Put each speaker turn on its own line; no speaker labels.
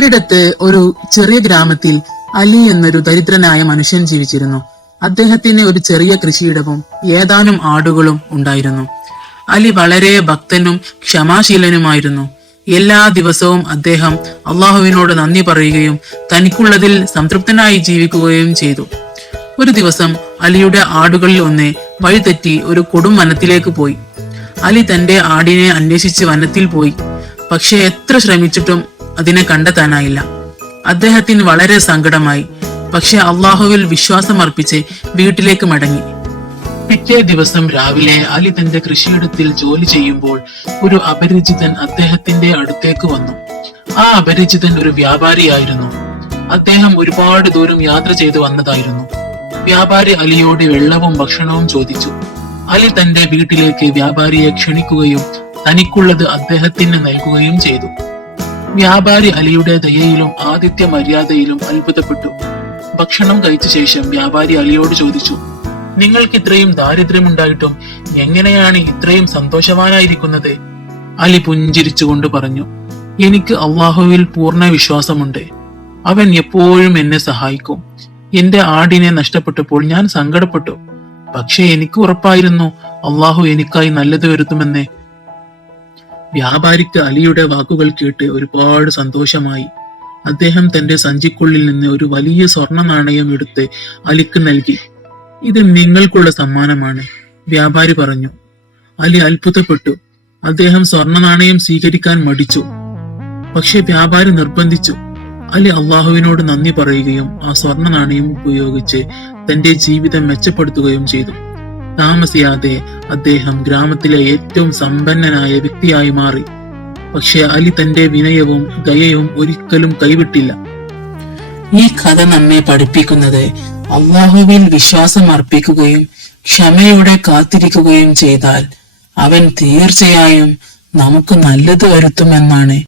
ഒരിടത്ത് ഒരു ചെറിയ ഗ്രാമത്തിൽ അലി എന്നൊരു ദരിദ്രനായ മനുഷ്യൻ ജീവിച്ചിരുന്നു. അദ്ദേഹത്തിന് ഒരു ചെറിയ കൃഷിയിടവും ഏതാനും ആടുകളും ഉണ്ടായിരുന്നു. അലി വളരെ ഭക്തനും ക്ഷമാശീലനുമായിരുന്നു. എല്ലാ ദിവസവും അദ്ദേഹം അള്ളാഹുവിനോട് നന്ദി പറയുകയും തനിക്കുള്ളതിൽ സംതൃപ്തനായി ജീവിക്കുകയും ചെയ്തു. ഒരു ദിവസം അലിയുടെ ആടുകളിൽ ഒന്ന് വഴിതെറ്റി ഒരു കൊടും വനത്തിലേക്ക് പോയി. അലി തന്റെ ആടിനെ അന്വേഷിച്ച് വനത്തിൽ പോയി. പക്ഷെ എത്ര ശ്രമിച്ചിട്ടും അതിനെ കണ്ടെത്താനായില്ല. അദ്ദേഹത്തിന് വളരെ സങ്കടമായി. പക്ഷെ അള്ളാഹുവിൽ വിശ്വാസമർപ്പിച്ച് വീട്ടിലേക്ക് മടങ്ങി. പിറ്റേ ദിവസം രാവിലെ അലി തന്റെ കൃഷിയിടത്തിൽ ജോലി ചെയ്യുമ്പോൾ ഒരു അപരിചിതൻ അദ്ദേഹത്തിന്റെ അടുത്തേക്ക് വന്നു. ആ അപരിചിതൻ ഒരു വ്യാപാരിയായിരുന്നു. അദ്ദേഹം ഒരുപാട് ദൂരം യാത്ര ചെയ്തു വന്നതായിരുന്നു. വ്യാപാരി അലിയോട് വെള്ളവും ഭക്ഷണവും ചോദിച്ചു. അലി തന്റെ വീട്ടിലേക്ക് വ്യാപാരിയെ ക്ഷണിക്കുകയും തനിക്കുള്ളത് അദ്ദേഹത്തിന് നൽകുകയും ചെയ്തു. വ്യാപാരി അലിയുടെ ദയയിലും ആദിത്യ മര്യാദയിലും അത്ഭുതപ്പെട്ടു. ഭക്ഷണം കഴിച്ച ശേഷം വ്യാപാരി അലിയോട് ചോദിച്ചു നിങ്ങൾക്ക് ഇത്രയും ദാരിദ്ര്യമുണ്ടായിട്ടും എങ്ങനെയാണ് ഇത്രയും സന്തോഷവാനായിരിക്കുന്നത്? അലി പുഞ്ചിരിച്ചുകൊണ്ട് പറഞ്ഞു എനിക്ക് അള്ളാഹുവിൽ പൂർണ വിശ്വാസമുണ്ട്. അവൻ എപ്പോഴും എന്നെ സഹായിക്കും. എന്റെ ആടിനെ നഷ്ടപ്പെട്ടപ്പോൾ ഞാൻ സങ്കടപ്പെട്ടു. പക്ഷേ എനിക്ക് ഉറപ്പായിരുന്നു അള്ളാഹു എനിക്കായി നല്ലത് വരുത്തുമെന്ന് വ്യാപാരിക്ക് അലിയുടെ വാക്കുകൾ കേട്ട് ഒരുപാട് സന്തോഷമായി. അദ്ദേഹം തന്റെ സഞ്ചിക്കുള്ളിൽ നിന്ന് ഒരു വലിയ സ്വർണ നാണയം എടുത്ത് അലിക്ക് നൽകി. ഇത് നിങ്ങൾക്കുള്ള സമ്മാനമാണ് വ്യാപാരി പറഞ്ഞു. അലി അത്ഭുതപ്പെട്ടു. അദ്ദേഹം സ്വർണ നാണയം സ്വീകരിക്കാൻ മടിച്ചു. പക്ഷെ വ്യാപാരി നിർബന്ധിച്ചു. അലി അള്ളാഹുവിനോട് നന്ദി പറയുകയും ആ സ്വർണ നാണയം ഉപയോഗിച്ച് തന്റെ ജീവിതം മെച്ചപ്പെടുത്തുകയും ചെയ്തു. താമസിയാതെ അദ്ദേഹം ഗ്രാമത്തിലെ ഏറ്റവും സമ്പന്നനായ വ്യക്തിയായി മാറി. പക്ഷെ അലി തന്റെ വിനയവും ദയയും ഒരിക്കലും കൈവിട്ടില്ല. ഈ കഥ നമ്മെ പഠിപ്പിക്കുന്നത് അള്ളാഹുവിൽ വിശ്വാസം അർപ്പിക്കുകയും ക്ഷമയോടെ കാത്തിരിക്കുകയും ചെയ്താൽ അവൻ തീർച്ചയായും നമുക്ക് നല്ലത് വരുത്തുമെന്നാണ്.